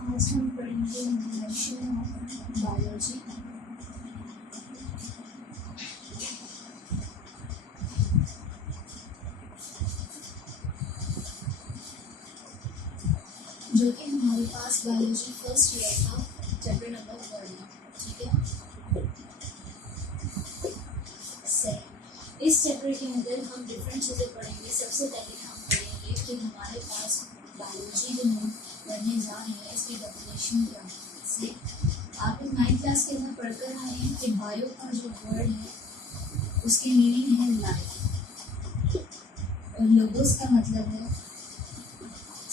आज हम पढ़ेंगे इंट्रोडक्शन ऑफ बायोलॉजी। जो कि हमारे पास बायोलॉजी फर्स्ट ईयर का चैप्टर नंबर 1 है। ठीक है, सही। इस चैप्टर के अंदर हम डिफरेंट चीज़ें पढ़ेंगे। सबसे पहले हम पढ़ेंगे कि हमारे पास बायोलॉजी जो हम पढ़ने जा रहे हैं इसकी डेफिनेशन क्या है। से आप लोग 9th क्लास के अंदर पढ़कर आए हैं कि बायो का जो वर्ड है उसकी मीनिंग है लाइफ और लोगोस का मतलब है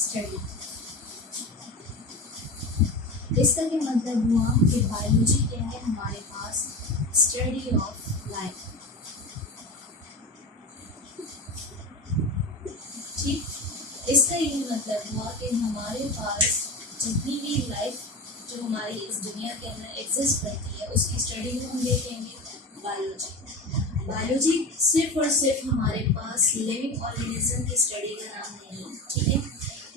स्टडी। इसका क्या मतलब हुआ कि बायोलॉजी क्या है हमारे पास स्टडी ऑफ लाइफ। ठीक, इसका ये मतलब हुआ कि हमारे पास जितनी भी लाइफ जो हमारी इस दुनिया के अंदर एग्जिस्ट करती है उसकी स्टडी को हम देखेंगे बायोलॉजी। बायोलॉजी सिर्फ और सिर्फ हमारे पास लिविंग ऑर्गेनिज्म की स्टडी का नाम नहीं है। ठीक है,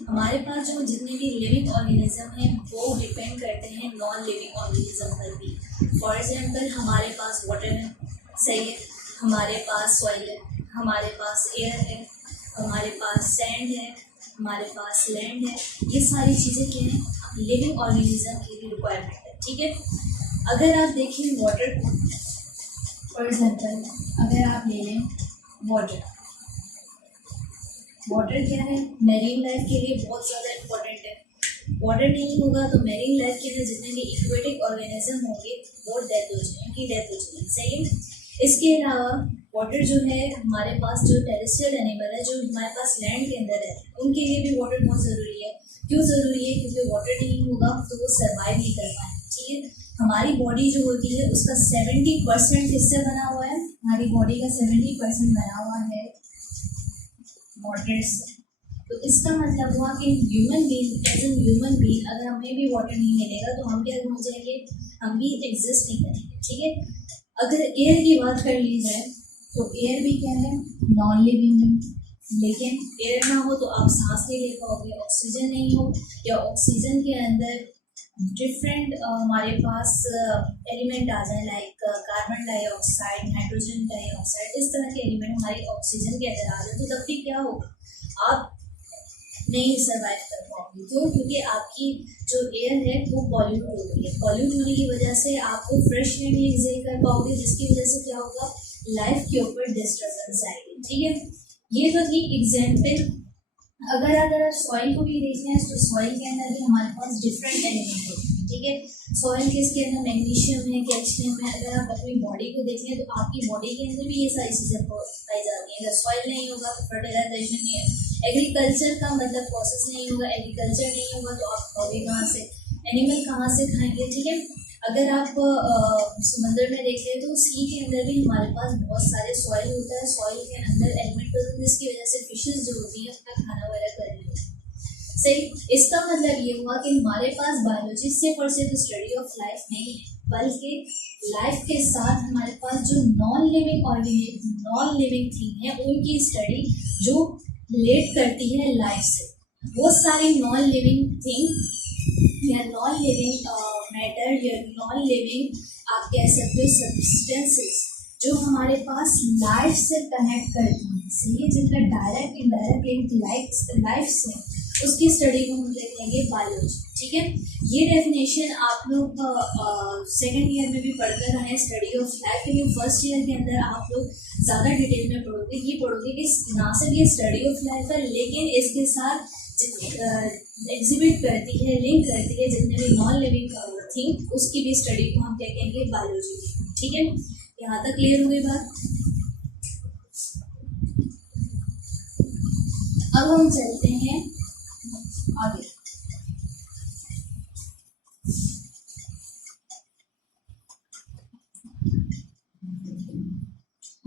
हमारे पास जो जितने भी लिविंग ऑर्गेनिज्म हैं वो डिपेंड करते हैं नॉन लिविंग ऑर्गेनिज्म पर भी। फॉर एग्जांपल हमारे पास वाटर है, सही है, हमारे पास सॉइल है, हमारे पास एयर है, हमारे पास सैंड है, हमारे पास लैंड है। ये सारी चीज़ें क्या हैं लिविंग ऑर्गेनिज्म की भी रिक्वायरमेंट है। ठीक है, अगर आप देखें वाटर को, फॉर एग्जांपल अगर आप ले लें वाटर, वाटर क्या है मैरीन लाइफ के लिए बहुत ज़्यादा इम्पोर्टेंट है। वाटर नहीं होगा तो मैरीन लाइफ के अंदर जितने भी इक्वेटिक ऑर्गेनिज्म होंगे वो डेथ हो जाएंगे, उनकी डेथ हो जाएगी। सही है, इसके अलावा वाटर जो है हमारे पास जो टेरेस्ट्रियल एनिमल है जो हमारे पास लैंड के अंदर है उनके लिए भी वाटर बहुत ज़रूरी है। क्यों ज़रूरी है? क्योंकि वाटर नहीं होगा तो वो सर्वाइव नहीं कर पाए। ठीक है, हमारी बॉडी जो होती है उसका 70% किससे बना हुआ है? हमारी बॉडी का 70% बना हुआ है वाटर से। तो इसका मतलब हुआ कि human being as an human being अगर हमें भी वाटर नहीं मिलेगा तो हम क्या हो जाएंगे, हम भी एग्जिस्ट नहीं करेंगे। ठीक है, अगर एयर की बात कर ली जाए तो एयर भी क्या है नॉन लिविंग है, लेकिन एयर ना हो तो आप सांस नहीं ले पाओगे। ऑक्सीजन नहीं हो या ऑक्सीजन के अंदर डिफरेंट हमारे पास एलिमेंट आ जाए like carbon dioxide, nitrogen dioxide, इस तरह के एलिमेंट हमारी ऑक्सीजन के अंदर आ जाए तो तब भी क्या होगा, आप नहीं सर्वाइव कर पाओगे। क्यों? क्योंकि आपकी जो एयर है वो पॉल्यूट हो गई है। पॉल्यूट होने की वजह से आपको फ्रेश एयर नहीं एक्सेल कर पाओगे, जिसकी वजह से क्या होगा, लाइफ के ऊपर डिस्टर्बेंस आएगी। ठीक है, ये तो थी एग्जाम्पल। अगर आप सॉइल को भी देखें तो सॉइल के अंदर भी हमारे पास डिफरेंट एलिमेंट होते हैं। ठीक है, सॉइल के इसके अंदर मैग्नीशियम है, कैल्शियम है। अगर आप अपनी बॉडी को देखें तो आपकी बॉडी के अंदर भी ये सारी चीज़ें पाई जाती हैं। अगर सॉइल नहीं होगा तो फर्टिलाइजेशन नहीं है, एग्रीकल्चर का मतलब प्रोसेस नहीं होगा, एग्रीकल्चर नहीं होगा तो आप खाओगे कहाँ से, एनिमल कहाँ से खाएंगे। ठीक है, अगर आप समंदर में देख लें तो सी के अंदर भी हमारे पास बहुत सारे सॉइल होता है, सॉइल के अंदर एलिमेंट होते हैं जिसकी वजह से फिशेस जो होती है अपना खाना वगैरह कर रही है। सही, इसका मतलब ये हुआ कि हमारे पास बायोलॉजी सिर्फ और सिर्फ स्टडी ऑफ लाइफ नहीं है, बल्कि लाइफ के साथ हमारे पास जो नॉन लिविंग थिंग है उनकी स्टडी जो रिलेट करती है लाइफ से। वो सारी नॉन लिविंग थिंग या नॉन लिविंग मैटर या नॉन लिविंग आप कह सकते हो सब्सटेंसेस जो हमारे पास लाइफ से कनेक्ट करती हैं, सही है, जिनका डायरेक्ट इनडायरेक्ट लिंक लाइफ से, उसकी स्टडी को हम देखेंगे बायोलॉजी। ठीक है, ये डेफिनेशन आप लोग सेकेंड ईयर में भी पढ़कर आए स्टडी ऑफ लाइफ, लेकिन फर्स्ट ईयर के अंदर आप लोग ज़्यादा डिटेल में पढ़ोगे। ये पढ़ोगे कि ना सिर्फ ये स्टडी ऑफ लाइफ है लेकिन इसके साथ एग्जिबिट करती है, लिंक करती है जितने भी नॉन लिविंग थिंग, उसकी भी स्टडी को हम क्या कहेंगे, बायोलॉजी। ठीक है, यहाँ तक क्लियर हो गई बात। अब हम चलते हैं आगे।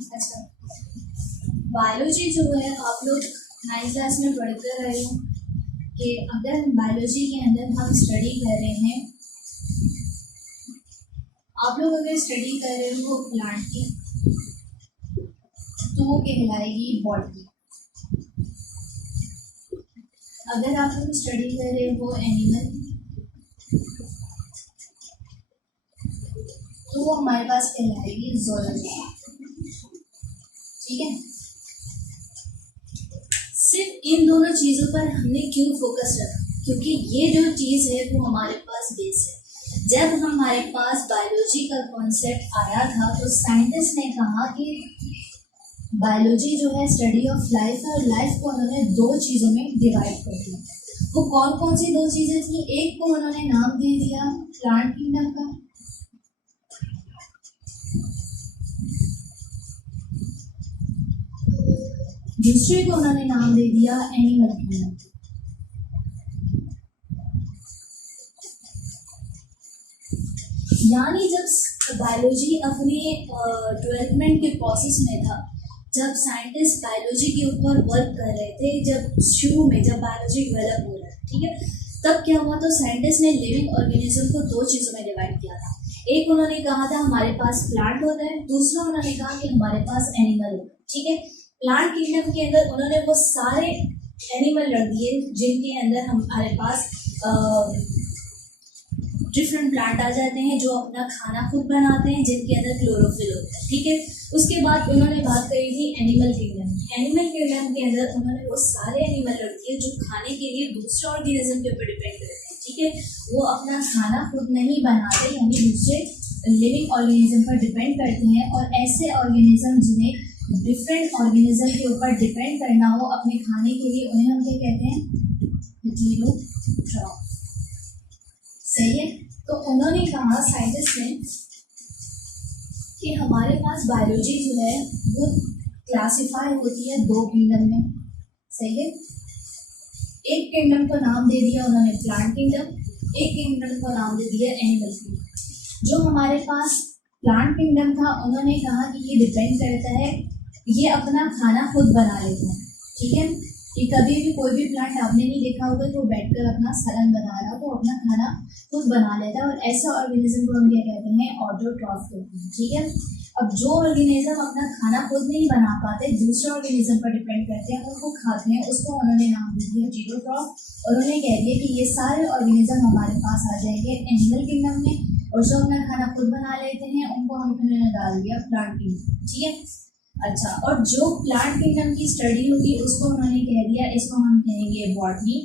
अच्छा, बायोलॉजी जो है आप लोग 9th क्लास में पढ़कर रहे हो कि अगर बायोलॉजी के अंदर हम स्टडी कर रहे हैं, आप लोग अगर स्टडी कर रहे हो प्लांट की तो वो कहलाएगी बॉटनी। अगर आप लोग स्टडी कर रहे हो एनिमल तो वो हमारे पास कहलाएगी ज़ूलॉजी। ठीक है, सिर्फ इन दोनों चीज़ों पर हमने क्यों फोकस रखा, क्योंकि ये जो चीज़ है वो हमारे पास बेस है। जब हमारे पास बायोलॉजी का कॉन्सेप्ट आया था तो साइंटिस्ट ने कहा कि बायोलॉजी जो है स्टडी ऑफ लाइफ है, और लाइफ को उन्होंने दो चीज़ों में डिवाइड कर दिया। वो कौन कौन सी दो चीज़ें थी? एक को उन्होंने नाम दे दिया प्लांट किंगडम का, दूसरे को उन्होंने नाम दे दिया एनिमल किंगडम। यानी जब बायोलॉजी अपने डेवलपमेंट के प्रोसेस में था, जब साइंटिस्ट बायोलॉजी के ऊपर वर्क कर रहे थे, जब शुरू में जब बायोलॉजी डेवलप हो रहा है, ठीक है, तब क्या हुआ, तो साइंटिस्ट ने लिविंग ऑर्गेनिज्म को दो चीज़ों में डिवाइड किया था। एक उन्होंने कहा था हमारे पास प्लांट होता है, दूसरा उन्होंने कहा कि हमारे पास एनिमल होता है। ठीक है, प्लांट किंगडम के अंदर उन्होंने वो सारे एनिमल रख दिए जिनके अंदर हमारे पास डिफरेंट प्लांट आ जाते हैं जो अपना खाना खुद बनाते हैं, जिनके अंदर क्लोरोफिल होता है। ठीक है, उसके बाद उन्होंने बात करी थी एनिमल किंगडम। एनिमल किंगडम के अंदर उन्होंने वो सारे एनिमल रख दिए जो खाने के लिए दूसरे ऑर्गेनिज्म के ऊपर डिपेंड करते हैं। ठीक है, वो अपना खाना खुद नहीं बनाते, यानी दूसरे लिविंग ऑर्गेनिज्म पर डिपेंड करते हैं। और ऐसे ऑर्गेनिज्म जिन्हें डिफरेंट ऑर्गेनिज्म के ऊपर डिपेंड करना हो अपने खाने के लिए, उन्हें हम क्या कहते हैं? हीटेरोट्रॉफ। सही है, तो उन्होंने कहा साइंटिस्ट ने कि हमारे पास बायोलॉजी जो है वो क्लासिफाई होती है दो किंगडम में। सही है, एक किंगडम को नाम दे दिया उन्होंने प्लांट किंगडम, एक किंगडम को नाम दे दिया एनिमल किंगडम। जो हमारे पास प्लांट किंगडम था उन्होंने कहा कि ये डिपेंड करता है, ये अपना खाना खुद बना लेता है। ठीक है, कि कभी भी कोई भी प्लांट आपने नहीं देखा होगा कि वो बैठकर अपना सलन बना रहा हो, तो अपना खाना खुद बना लेता है। और ऐसे ऑर्गेनिज्म को हम क्या कहते हैं? ऑटोट्रॉफ कहते हैं। ठीक है, अब जो ऑर्गेनिज्म अपना खाना खुद नहीं बना पाते, दूसरे ऑर्गेनिज्म पर डिपेंड करते हैं, उनको खाते हैं, उसको उन्होंने नाम दे दिया जीरोट्रॉफ। और उन्होंने कह दिया कि ये सारे ऑर्गेनिज्म हमारे पास आ जाएंगे एनिमल किंगडम में, और जो अपना खाना खुद बना लेते हैं उनको उन्होंने डाल दिया प्लांट किंगडम। ठीक है, अच्छा, और जो प्लांट किंगडम की स्टडी होगी उसको उन्होंने कह दिया, इसको हम कहेंगे बॉटनी।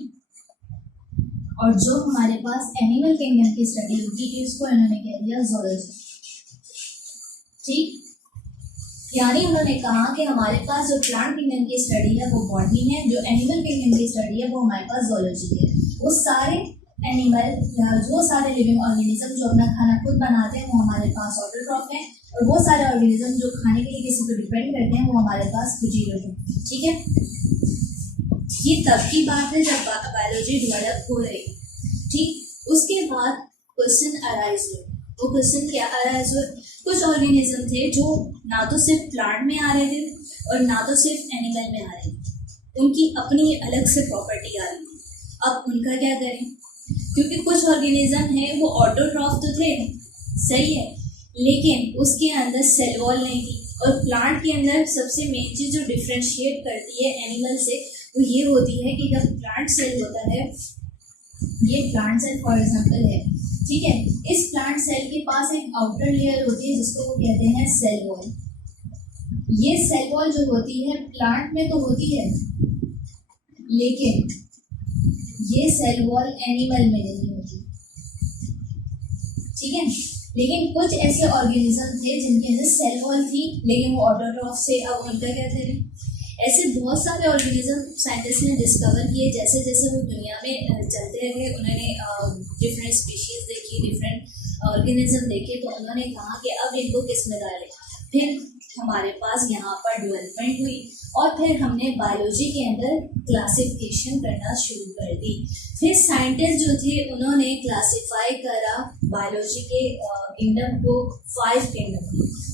और जो हमारे पास एनिमल किंगडम की स्टडी होगी इसको इन्होंने कह दिया ज़ूलॉजी। ठीक, यानी उन्होंने कहा कि हमारे पास जो प्लांट किंगडम की स्टडी है वो बॉटनी है, जो एनिमल किंगडम की स्टडी है वो हमारे पास ज़ूलॉजी है। वो सारे एनिमल, जो सारे लिविंग ऑर्गेनिज्म जो अपना खाना खुद बनाते हैं वो हमारे पास ऑटोट्रॉफ है, और वो सारे ऑर्गेनिज्म जो खाने के लिए किसी पर डिपेंड करते हैं वो हमारे पास हीटेरोट्रॉफ है। ठीक है, ये तब की बात है जब बायोलॉजी डेवलप हो रही। ठीक, उसके बाद क्वेश्चन अराइज हुए। वो क्वेश्चन क्या अराइज हुए? कुछ ऑर्गेनिज्म थे जो ना तो सिर्फ प्लांट में आ रहे थे और ना तो सिर्फ एनिमल में आ रहे थे, उनकी अपनी अलग से प्रॉपर्टी आ रही थी। अब उनका क्या करें? क्योंकि कुछ ऑर्गेनिज्म है वो ऑटोट्रॉफ तो थे, सही है, लेकिन उसके अंदर सेल वॉल नहीं थी। और प्लांट के अंदर सबसे मेन चीज जो डिफ्रेंशिएट करती है एनिमल से वो ये होती है कि जब प्लांट सेल होता है, ये प्लांट सेल फॉर एग्जांपल है, ठीक है, इस प्लांट सेल के पास एक आउटर लेयर होती है जिसको वो कहते हैं सेल वॉल। ये सेल वॉल जो होती है प्लांट में तो होती है, लेकिन ये सेल वॉल एनिमल में नहीं होती। ठीक है, लेकिन कुछ ऐसे ऑर्गेनिज्म थे जिनके अंदर सेल वॉल थी लेकिन वो ऑटोट्रॉफ से, अब उनका क्या करें? ऐसे बहुत सारे ऑर्गेनिज्म साइंटिस्ट ने डिस्कवर किए। जैसे जैसे वो दुनिया में चलते रहे, उन्होंने डिफरेंट स्पीशीज देखी, डिफरेंट ऑर्गेनिज्म देखे, तो उन्होंने कहा कि अब इनको किस में डालें। फिर हमारे पास यहाँ पर डेवलपमेंट हुई और फिर हमने बायोलॉजी के अंदर क्लासिफिकेशन करना शुरू कर दी। फिर साइंटिस्ट जो थे उन्होंने क्लासिफाई करा बायोलॉजी के किंगडम को 5 किंगडम।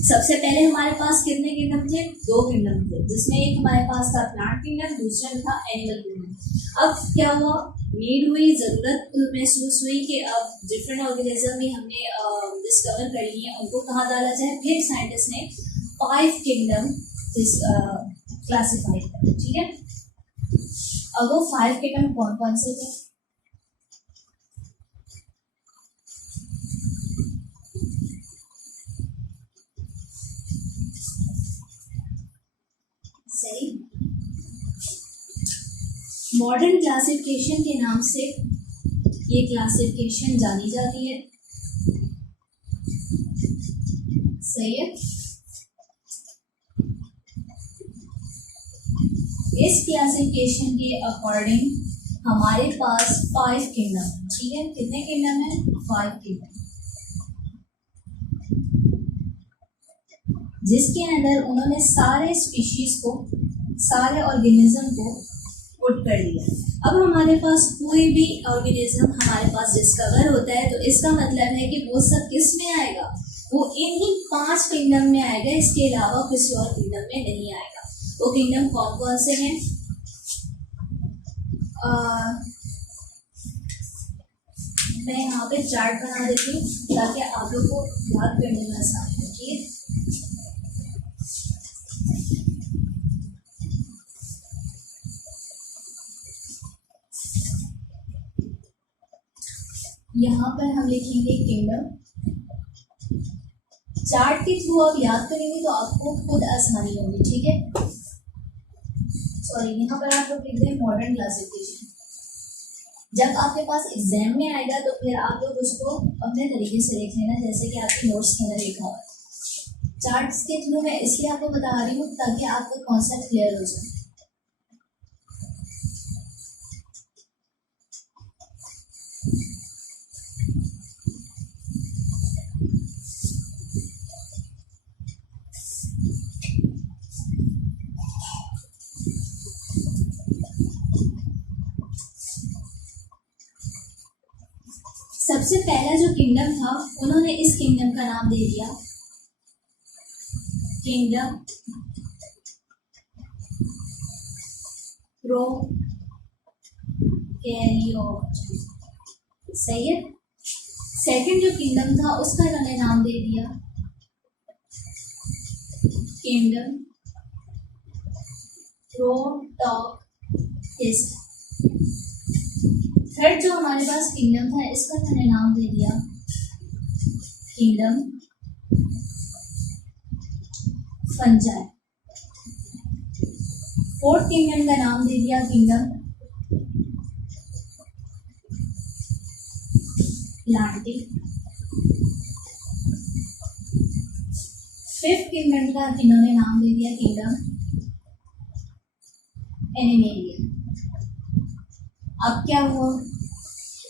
सबसे पहले हमारे पास कितने किंगडम थे? 2 किंगडम थे, जिसमें एक हमारे पास था प्लांट किंगडम, दूसरा था एनिमल किंगडम। अब क्या हुआ? नीड हुई, ज़रूरत महसूस हुई कि अब डिफरेंट ऑर्गेनिज्म भी हमने डिस्कवर कर लिए, उनको कहाँ डाला जाए। फिर साइंटिस्ट ने 5 किंगडम क्लासिफाई किया। ठीक है, अब वो 5 किंगडम कौन कौन से थे? सही। मॉडर्न क्लासिफिकेशन के नाम से ये क्लासिफिकेशन जानी जाती है, सही है। इस क्लासिफिकेशन के अकॉर्डिंग हमारे पास 5 किंगडम, ठीक है, कितने किंगडम है? 5 किंगडम, जिसके अंदर उन्होंने सारे स्पीशीज को, सारे ऑर्गेनिज्म को पुट कर दिया। अब हमारे पास कोई भी ऑर्गेनिज्म हमारे पास डिस्कवर होता है तो इसका मतलब है कि वो सब किस में आएगा? वो इन्हीं 5 किंगडम में आएगा, इसके अलावा किसी और किंगडम में नहीं आएगा। वो किंगडम कौन कौन से हैं? मैं यहाँ पे चार्ट बना देती हूँ ताकि आप लोग को याद करने में आसान हो, ठीक है। यहाँ पर हम लिखेंगे किंगडम। चार्ट के थ्रू आप याद करेंगे तो आपको खुद आसानी होगी, ठीक है। सॉरी, यहाँ पर आप लोग लिख दें मॉडर्न क्लासिफिकेशन। जब आपके पास एग्जाम में आएगा तो फिर आप लोग उसको अपने तरीके से लिख लेना, जैसे कि आपके नोट्स के अंदर लिखा हुआ है। चार्ट्स के थ्रू मैं इसलिए आपको बता रही हूँ ताकि आपका कॉन्सेप्ट क्लियर हो जाए। सबसे पहला जो किंगडम था उन्होंने इस किंगडम का नाम दे दिया किंगडम प्रोकैरियोट, सही है। सेकंड जो किंगडम था उसका इन्होंने नाम दे दिया किंगडम प्रोटॉक्टिस्ट। थर्ड जो हमारे पास किंगडम था इसका मैंने नाम दे दिया किंगडम फंजाई। फोर्थ किंगडम का नाम दे दिया किंगडम प्लांटिक। फिफ्थ किंगडम का इन्होंने नाम दे दिया किंगडम एनिमेलिया। अब क्या हुआ?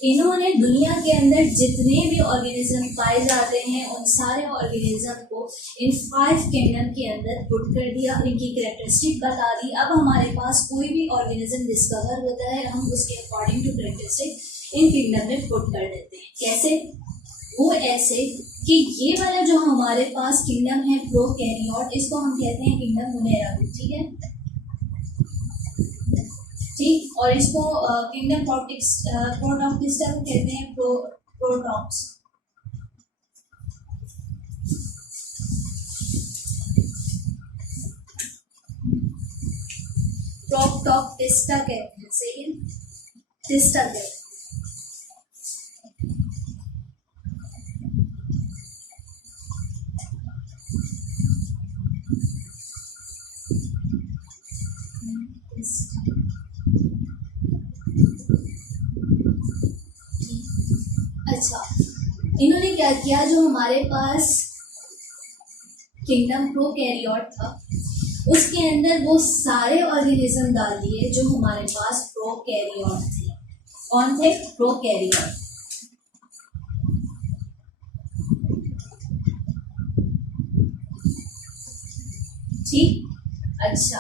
इन्होंने दुनिया के अंदर जितने भी ऑर्गेनिज्म पाए जाते हैं उन सारे ऑर्गेनिज्म को इन 5 किंगडम के अंदर पुट कर दिया, इनकी कैरेक्टरिस्टिक बता दी। अब हमारे पास कोई भी ऑर्गेनिज्म डिस्कवर होता है हम उसके according to characteristic in kingdom में पुट कर देते हैं। कैसे? वो ऐसे कि ये वाला जो हमारे पास किंगडम है प्रोकैरियोट, इसको हम कहते हैं किंगडम मुनेराबिक, ठीक है, ठीक। और इसको किंगडम प्रोटॉक्टिस्टा को कहते हैं प्रोटॉक्स। प्रोटॉक्टिस्टा कहते हैं, सही है, टिस्टा कहते हैं। अच्छा, इन्होंने क्या किया? जो हमारे पास किंगडम प्रोकैरियोट था उसके अंदर वो सारे ऑर्गेनिज्म डाल दिए जो हमारे पास प्रोकैरियोट थे। कौन थे? प्रोकैरियोट, ठीक। अच्छा,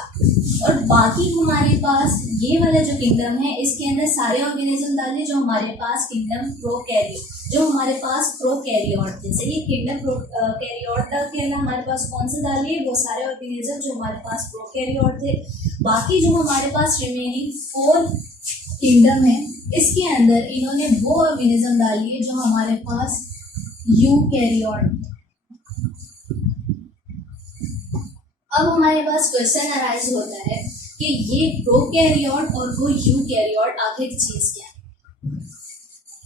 और बाकी हमारे पास ये वाला जो किंगडम है इसके अंदर सारे ऑर्गेनिज्म डाले जो हमारे पास किंगडम प्रोकैरियोट, जो हमारे पास प्रोकैरियोट थे, सही। किंगडम प्रोकैरियोट के अंदर हमारे पास कौन से डाले? वो सारे ऑर्गेनिज्म जो हमारे पास प्रोकैरियोट थे। बाकी जो हमारे पास रिमेनिंग 4 किंगडम है इसके अंदर इन्होंने वो ऑर्गेनिज्म डाली जो हमारे पास यूकैरियोट। अब हमारे पास क्वेश्चन अराइज होता है कि ये प्रोकैरियोट और वो यूकैरियोट आखिर चीज क्या है?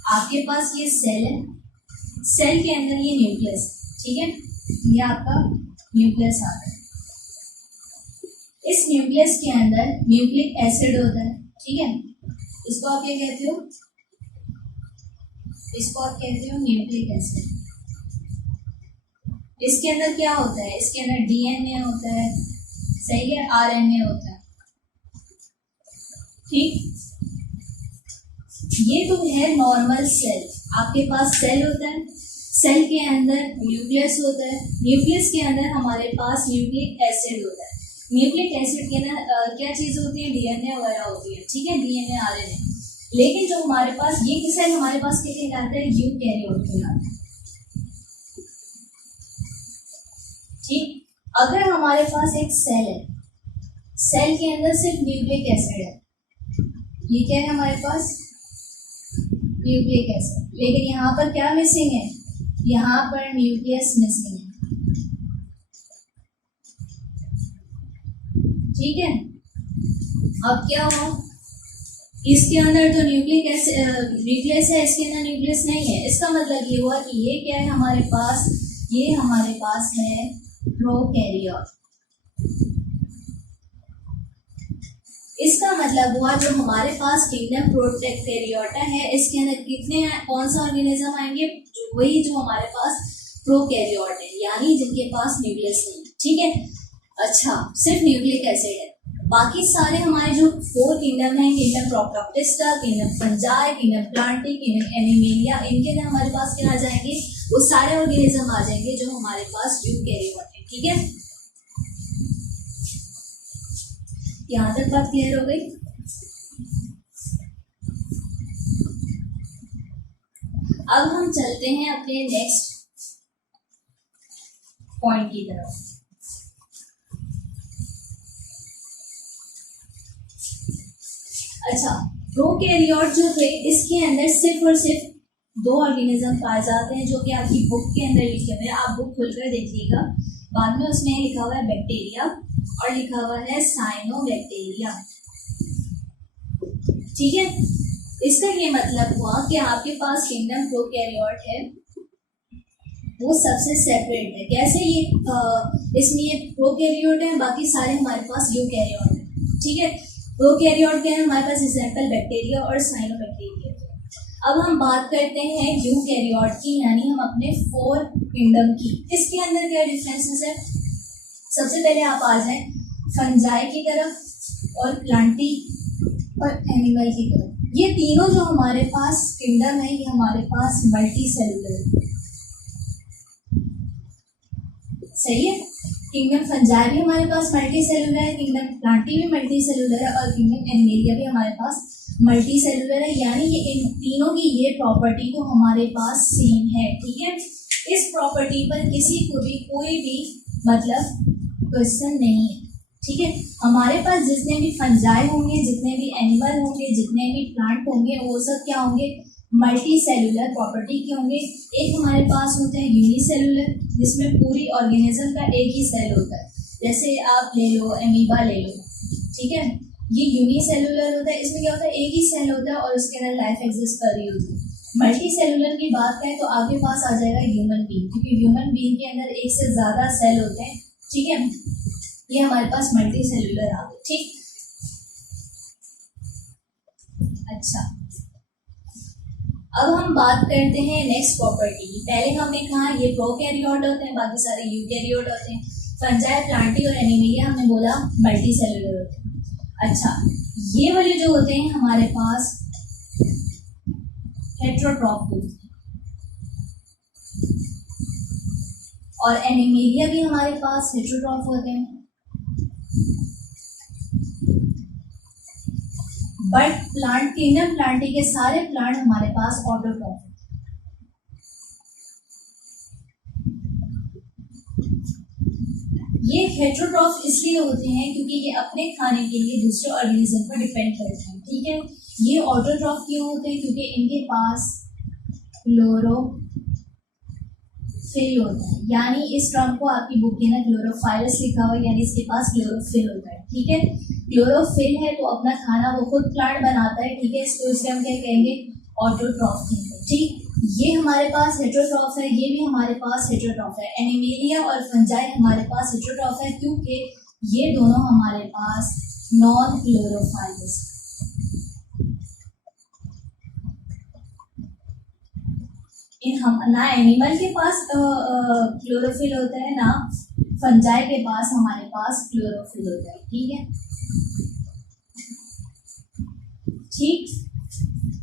आपके पास ये सेल है, सेल के अंदर ये न्यूक्लियस, ठीक है, ये आपका न्यूक्लियस आता है। इस न्यूक्लियस के अंदर न्यूक्लिक एसिड होता है, ठीक है, इसको आप क्या कहते हो, इसको आप कहते हो न्यूक्लिक एसिड। इसके अंदर क्या होता है, इसके अंदर डीएनए होता है, सही है, आरएनए होता है, ठीक। ये तो है नॉर्मल सेल, आपके पास सेल होता है, सेल के अंदर न्यूक्लियस होता है, न्यूक्लियस के अंदर हमारे पास न्यूक्लिक एसिड होता है। न्यूक्लिक एसिड के अंदर क्या चीज होती है, डीएनए वगैरह होती है, ठीक है, डीएनए आरएनए। लेकिन जो हमारे पास ये सेल हमारे पास क्या कहलाता है, यूकैरियोट कहलाता है, ठीक। अगर हमारे पास एक सेल है, सेल के अंदर सिर्फ न्यूक्लिक एसिड है, ये क्या है हमारे पास, न्यूक्लिक एसिड, लेकिन यहाँ पर क्या मिसिंग है, यहाँ पर न्यूक्लियस मिसिंग है, ठीक है। अब क्या हुआ, इसके अंदर तो न्यूक्लियस है, इसके अंदर न्यूक्लियस नहीं है, इसका मतलब ये हुआ कि ये क्या है हमारे पास, ये हमारे पास है प्रोकैरियोट। इसका मतलब हुआ जो हमारे पास किंगडम प्रोकैरियोटा है, इसके अंदर कितने कौन सा ऑर्गेनिज्म आएंगे, वही जो हमारे पास प्रोकैरियोट है, यानी जिनके पास न्यूक्लियस नहीं, ठीक है। अच्छा, सिर्फ न्यूक्लिक एसिड है, बाकी सारे हमारे जो 4 किंगडम है, kingdom Protoctista, kingdom Fungi, kingdom Plantae, kingdom Animalia, इनके अंदर हमारे पास क्या आ जाएंगे, वो सारे ऑर्गेनिज्म आ जाएंगे जो हमारे पास यूकैरियोट है, ठीक है। यहां तक बात क्लियर हो गई। अब हम चलते हैं अपने नेक्स्ट पॉइंट की तरफ। अच्छा, प्रोकैरियोट जो थे, इसके अंदर सिर्फ और सिर्फ 2 ऑर्गेनिज्म पाए जाते हैं, जो कि आपकी बुक के अंदर लिखे हुए हैं, आप बुक खुलकर देखिएगा, बाद में उसमें लिखा हुआ है बैक्टीरिया और लिखा हुआ है साइनोबैक्टीरिया, ठीक है। इसका ये मतलब हुआ कि आपके पास किंगडम प्रोकैरियोट है, वो सबसे सेपरेट है। कैसे, ये इसमें ये प्रोकैरियोट है, बाकी सारे हमारे पास यूकैरियोट है, ठीक है। प्रोकैरियोट के हमारे पास एग्जाम्पल बैक्टीरिया और साइनोबैक्टीरिया। अब हम बात करते हैं यूकैरियोट की, यानी हम अपने 4 किंगडम की। इसके अंदर क्या डिफरेंसेस है, सबसे पहले आप आ जाएं फंजाई की तरफ और प्लांटी और एनिमल की तरफ। ये तीनों जो हमारे पास किंगडम है, ये हमारे पास मल्टी सेलुलर, सही है। किंगडम फंजाई भी हमारे पास मल्टी सेलुलर है, किंगडम प्लांटी भी मल्टी सेलुलर है और किंगडम एनिमेलिया भी हमारे पास मल्टी सेलुलर है, यानी कि इन तीनों की ये प्रॉपर्टी तो हमारे पास सेम है, ठीक है। इस प्रॉपर्टी पर किसी को भी कोई भी मतलब क्वेश्चन नहीं है, ठीक है। हमारे पास जितने भी फंजाई होंगे, जितने भी एनिमल होंगे, जितने भी प्लांट होंगे, वो सब क्या होंगे, मल्टी सेलुलर प्रॉपर्टी के होंगे। एक हमारे पास होते हैं यूनिसेलुलर, जिसमें पूरी ऑर्गेनिज्म का एक ही सेल होता है, जैसे आप ले लो एमीबा ले लो, ठीक है। ये यूनिसेलुलर होता है, इसमें क्या होता है, एक ही सेल होता है और उसके अंदर लाइफ एग्जिस्ट कर रही होती है। मल्टी सेलुलर की बात करें तो आपके पास आ जाएगा ह्यूमन बीइंग, क्योंकि ह्यूमन बीइंग के अंदर एक से ज्यादा सेल होते हैं, ठीक है। ये हमारे पास मल्टी सेलुलर आ गए, ठीक। अच्छा, अब हम बात करते हैं नेक्स्ट प्रॉपर्टी की। पहले हमने कहा ये प्रोकैरियोट होते हैं, बाकी सारे यूकैरियोट होते हैं। फंजाई, प्लांटी और एनिमेलिया हमने बोला मल्टी सेलुलर होते हैं। अच्छा, ये वाले जो होते हैं हमारे पास हेटेरोट्रॉफ होते हैं और एनिमेलिया भी हमारे पास हेटेरोट्रॉफ होते हैं, बट प्लांट किंगडम प्लांटी के सारे प्लांट हमारे पास ऑटोट्रॉफ है। ये हेटेरोट्रॉफ इसलिए होते हैं क्योंकि ये अपने खाने के लिए दूसरे ऑर्गेनिज्म पर डिपेंड करते हैं, ठीक है। ये ऑटोट्रॉफ क्यों होते हैं, क्योंकि इनके पास क्लोरोफिल होता है, यानी इस टर्म को आपकी बुक में ना क्लोरोफाइलस लिखा हुआ है, यानी इसके पास क्लोरोफिल होता है, ठीक है। क्लोरोफिल है तो अपना खाना वो खुद प्लांट बनाता है, ठीक है। इसको इससे हम क्या कहेंगे, ऑटोट्रॉफ कहेंगे, ठीक। ये हमारे पास हेटेरोट्रॉफ है, ये भी हमारे पास हेटेरोट्रॉफ है। एनिमेलिया और फंजाई हमारे पास हेटेरोट्रॉफ है, क्योंकि ये दोनों हमारे पास नॉन क्लोरोफाइल्स। हम ना एनिमल के पास क्लोरोफिल होता है, ना फंजाई के पास हमारे पास क्लोरोफिल होता है। ठीक है, ठीक।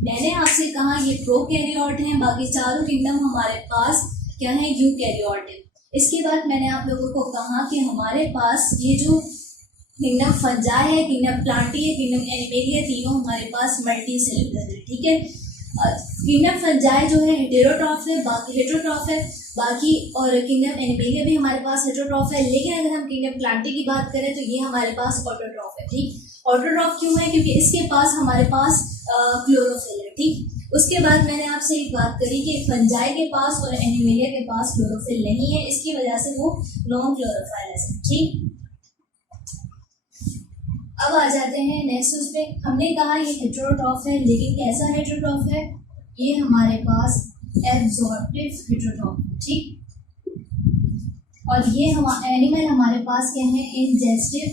मैंने आपसे कहा ये प्रोकैरियोट हैं, बाकी चारों किंगडम हमारे पास क्या है, यूकैरियोट है। इसके बाद मैंने आप लोगों को कहा कि हमारे पास ये जो किंगडम फंजाई है, किंगडम प्लांटी है, किंगडम एनिमेलिया, तीनों हमारे पास मल्टी सेलुलर है। ठीक है, किंगडम फंजाई जो है हेटेरोट्रॉफ है, बाकी और किंगडम एनिमेलिया भी हमारे पास हेटेरोट्रॉफ है। लेकिन अगर हम किंगडम प्लांटी की बात करें तो ये हमारे पास ऑटोट्रॉफ है। ठीक, ऑटोट्रॉफ क्यों है, क्योंकि इसके पास हमारे पास क्लोरोफिल है। ठीक, उसके बाद मैंने आपसे एक बात करी कि फंजाई के पास और एनिमेलिया के पास क्लोरोफिल नहीं है, इसकी वजह से वो नॉन क्लोरोफाइलस है। ठीक, अब आ जाते हैं नेक्स्ट उस पे। हमने कहा ये हेटेरोट्रॉफ है, लेकिन कैसा हेटेरोट्रॉफ है, ये हमारे पास एब्जॉर्प्टिव हेटेरोट्रॉफ। ठीक, और ये एनिमल हमारे पास क्या है, इंजेस्टिव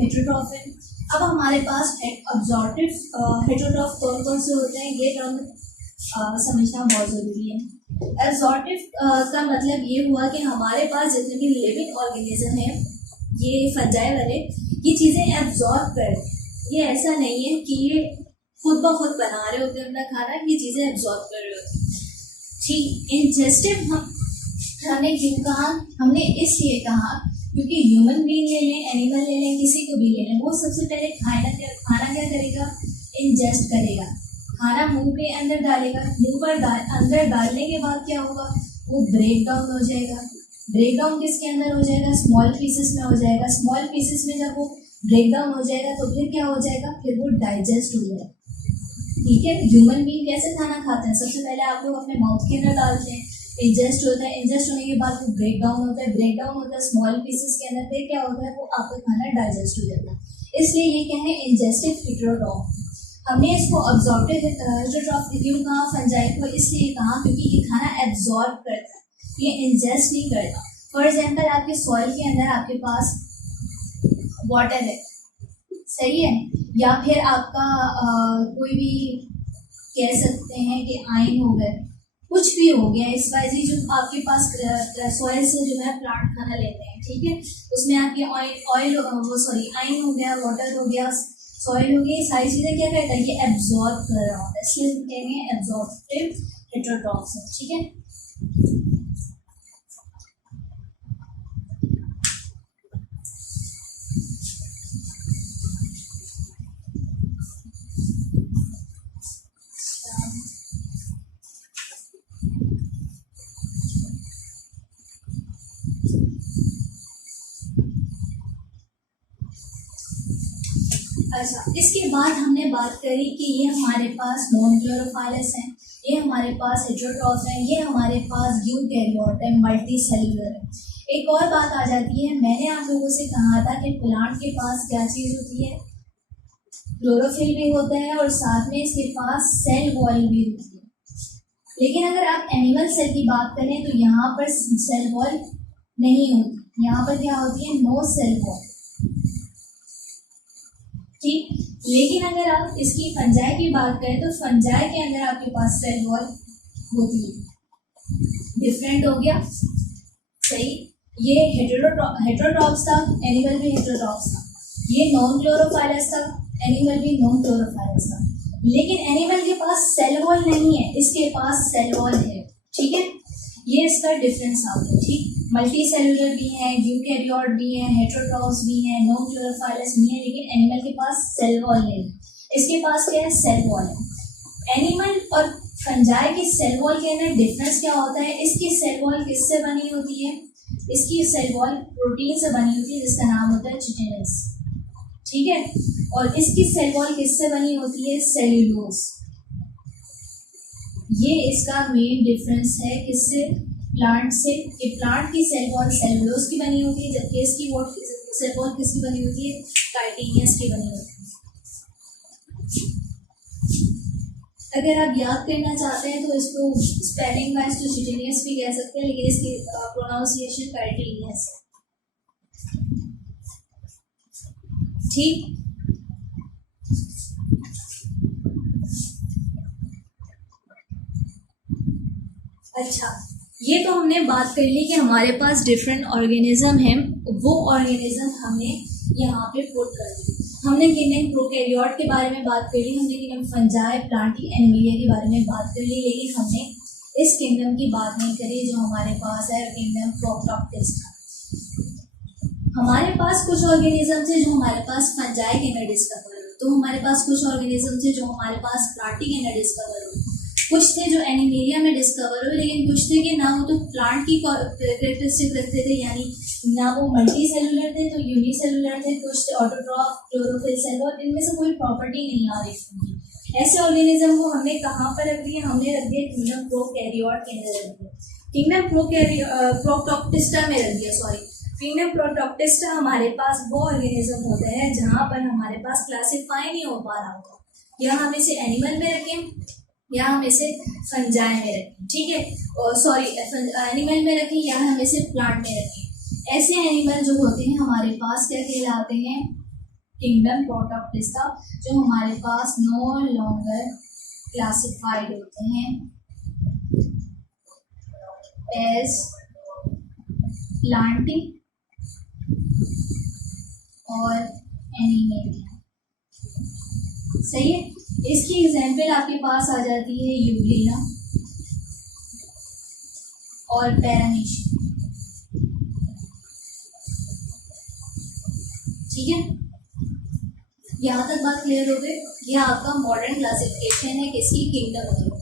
हेटेरोट्रॉफ है। अब हमारे पास एब्जॉर्प्टिव हेटेरोट्रॉफ कौन कौन से होते हैं, ये टर्म समझना बहुत जरूरी है। एब्जॉर्प्टिव का मतलब ये हुआ कि हमारे पास जितने भी लिविंग ऑर्गेनिज्म है, ये फंजाई वाले, ये चीज़ें एब्जॉर्ब कर, ये ऐसा नहीं है कि ये खुद ब खुद बना रहे होते हैं अपना खाना, ये चीज़ें एब्जॉर्ब कर रहे होते हैं। ठीक, इंजेस्टिव हमने क्यों कहा, हमने इसलिए कहा क्योंकि ह्यूमन बीइंग ले लें, एनिमल ले लें, किसी को भी ले लें, वो सबसे पहले खाना क्या करेगा, इंजेस्ट करेगा, खाना मुंह पे अंदर डालेगा, मुंह पर अंदर डालने के बाद क्या होगा, वो ब्रेक डाउन हो जाएगा। ब्रेक डाउन किसके अंदर हो जाएगा, स्मॉल पीसेस में हो जाएगा। स्मॉल पीसेस में जब वो ब्रेक डाउन हो जाएगा तो फिर क्या हो जाएगा, फिर वो डाइजेस्ट हो जाएगा। ठीक है, ह्यूमन बीइंग कैसे खाना खाते हैं, सबसे पहले आप लोग अपने माउथ के अंदर डालते हैं, इंजेस्ट होता है, इंजेस्ट होने के बाद वो ब्रेक डाउन होता है, ब्रेक डाउन होता है स्मॉल पीसेस के अंदर, फिर क्या होता है, वो आपका खाना डाइजेस्ट हो जाता है। इसलिए ये क्या है, इंजेस्टिव हेटेरोट्रॉफ। हमने इसको अब्जॉर्प्टिव हेटेरोट्रॉफ क्यों कहा, फंजाई को इसलिए कहा क्योंकि ये खाना एब्जॉर्ब करता है, ये इंजेस्ट नहीं करता। फॉर एग्जाम्पल, आपके सॉइल के अंदर आपके पास वाटर है, सही है, या फिर आपका कोई भी कह सकते हैं कि आयन हो गया, कुछ भी हो गया, इस वाइज जो आपके पास सॉइल से जो है प्लांट खाना लेते हैं। ठीक है, उसमें आपके आयन हो गया, वाटर हो गया, सॉइल हो गई, सारी चीजें क्या करता है, ये एब्जॉर्ब कर रहा होता है, इसलिए कहेंगे एब्जॉर्प्टिव हेटेरोट्रॉफ। ठीक है, अच्छा, इसके बाद हमने बात करी कि ये हमारे पास नॉन क्लोरोफाइलस हैं, ये हमारे पास हेटेरोट्रॉफ हैं, ये हमारे पास यूकैरियोट है, मल्टी सेलुलर है। एक और बात आ जाती है, मैंने आप लोगों से कहा था कि प्लांट के पास क्या चीज़ होती है, क्लोरोफिल भी होता है और साथ में इसके पास सेल वॉल भी होती है। लेकिन अगर आप एनिमल सेल की बात करें तो यहाँ पर सेल वॉल नहीं होती, यहाँ पर क्या होती है, नो सेल वॉल। ठीक, लेकिन अगर आप इसकी फंजाई की बात करें तो फंजाई के अंदर आपके पास सेल वॉल होती है। डिफरेंट हो गया, सही। ये हेटेरोट्रॉफ्स था, एनिमल भी हेटेरोट्रॉफ्स था, ये नॉन क्लोरोफाइलस था, एनिमल भी नॉन क्लोरोफाइलस था। लेकिन एनिमल के पास सेल वॉल नहीं है, इसके पास सेल वॉल है। ठीक है, ये इसका डिफरेंस आ गया। ठीक, मल्टी सेलुलर भी है, यूकैरियोट भी है, हेटेरोट्रॉफ्स भी है, नॉन क्लोरोफाइलस भी है, लेकिन एनिमल के पास सेल वॉल नहीं है, इसके पास क्या है, सेल वॉल है। एनिमल और फंजाई की सेल वॉल के अंदर डिफरेंस क्या होता है, इसकी सेल वॉल किससे बनी होती है, इसकी सेल वॉल प्रोटीन से बनी होती है जिसका नाम होता है चिटिनस। ठीक है, और इसकी सेल वॉल किससे बनी होती है, सेल्यूलोज। ये इसका मेन डिफरेंस है किससे, प्लांट से। कि प्लांट की सेल वॉल सेल्यूलोज की बनी होती है, जबकि इसकी सेल वॉल किसकी बनी होती है, काइटिनियस की बनी होती है। अगर आप याद करना चाहते हैं तो इसको स्पेलिंग वाइज तो चिटेनियस भी कह सकते हैं, लेकिन इसकी प्रोनाउंसिएशन कार्टिलियस है। ठीक, अच्छा, ये तो हमने बात कर ली कि हमारे पास डिफरेंट ऑर्गेनिज्म हैं, वो ऑर्गेनिज्म हमने यहाँ पे पुट कर दी। हमने किंगडम प्रोकैरियोट के बारे में बात कर ली, हमने किंगडम फंजाई, प्लांटी, एनिमलिया के बारे में बात कर ली, लेकिन हमने इस किंगडम की बात नहीं करी जो हमारे पास है, किंगडम प्रोक्टोप्टेस्टा। हमारे पास कुछ ऑर्गेनिज्म थे जो हमारे पास फंजाई के अंदर डिस्कवर हुए, तो हमारे पास कुछ ऑर्गेनिज्म थे जो हमारे पास प्लांटी के अंदर डिस्कवर हुए, कुछ थे जो एनिमेलिया में डिस्कवर हुए, लेकिन कुछ थे कि ना वो तो प्लांट की कैरेक्टरिस्टिक रखते थे, यानी ना वो मल्टी सेलुलर थे तो यूनिसेलुलर थे, कुछ थे ऑटोट्रॉफ, क्लोरोफिल सेलुलर, इनमें से कोई प्रॉपर्टी नहीं आ रही थी। ऐसे ऑर्गेनिज्म को हमने कहाँ पर रख दिया, हमने रख दिया किंगडम प्रोकैरियोट के अंदर रख दिया, किंगडम प्रोक्टोप्टेस्टा में रख दिया, सॉरी। किंगडम प्रोक्टोप्टेस्टा हमारे पास वो ऑर्गेनिज्म होते हैं जहाँ पर हमारे पास क्लासिफाई नहीं हो पा रहा होता, या हम इसे एनिमल में रखें या हम इसे फंजाई में रखें, ठीक है, सॉरी एनिमल में रखें या हम इसे प्लांट में रखें। ऐसे एनिमल जो होते हैं हमारे पास क्या कहलाते हैं, किंगडम प्रोक्टोप्टेस्टा, जो हमारे पास नो लॉन्गर क्लासिफाइड होते हैं एज प्लांटी और एनिमलिया। सही है, इसकी एग्जाम्पल आपके पास आ जाती है यूग्लिना और पैरामीशियम, ठीक है। यहाँ तक बात क्लियर हो गई। यह आपका मॉडर्न क्लासिफिकेशन है किसकी, किंगडम की।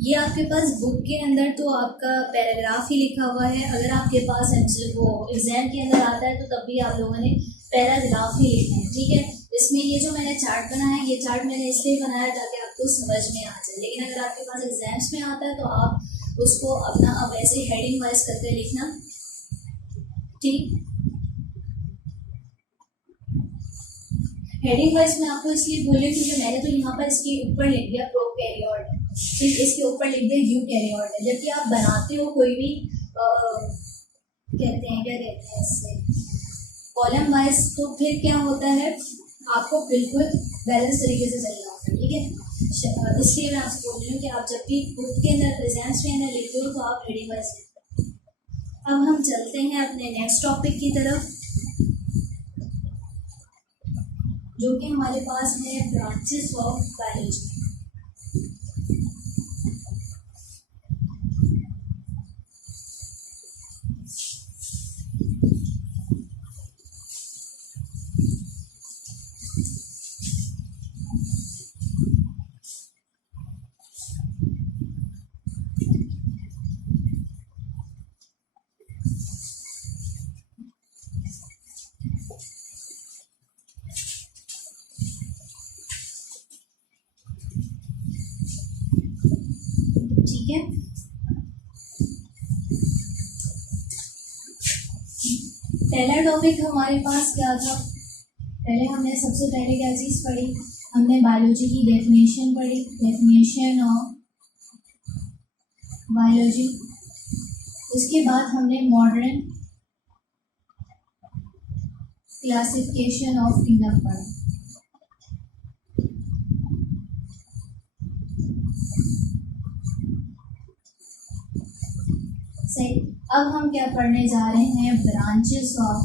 ये आपके पास बुक के अंदर तो आपका पैराग्राफ ही लिखा हुआ है, अगर आपके पास वो एग्जाम के अंदर आता है तो तब भी आप लोगों ने पैराग्राफ ही लिखना है, ठीक है। इसमें ये जो मैंने चार्ट बनाया है, ये चार्ट मैंने इसलिए बनाया ताकि आपको समझ में आ जाए, लेकिन अगर आपके पास एग्जाम्स में आता है तो आप उसको अपना अब ऐसे हेडिंग वाइज करके लिखना, ठीक। हेडिंग वाइज मैं आपको इसलिए बोली क्योंकि मैंने तो यहाँ पर इसके ऊपर लिख दिया प्रोकैरियोट, फिर इसके ऊपर लिख दिया यूकैरियोट है। जबकि आप बनाते हो कोई भी कहते हैं, क्या कहते हैं इससे, कॉलम वाइज, तो फिर क्या होता है, आपको बिल्कुल बैलेंस तरीके से चलना होता है, ठीक है। इसलिए मैं आपसे बोल रही हूँ कि आप जब भी बुक के अंदर एग्जाम्स के अंदर लिखते हो तो आप हेडिंग वाइज लिखते हो। अब हम चलते हैं अपने नेक्स्ट टॉपिक की तरफ, जो कि हमारे पास है ब्रांचेस ऑफ बायोलॉजी। ठीक है, पहला टॉपिक हमारे पास क्या था, पहले हमने सबसे पहले क्या चीज़ पढ़ी, हमने बायोलॉजी की डेफिनेशन पढ़ी, डेफिनेशन ऑफ बायोलॉजी। उसके बाद हमने मॉडर्न क्लासिफिकेशन ऑफ किंगडम पढ़ा। सही, अब हम क्या पढ़ने जा रहे हैं, ब्रांचेस ऑफ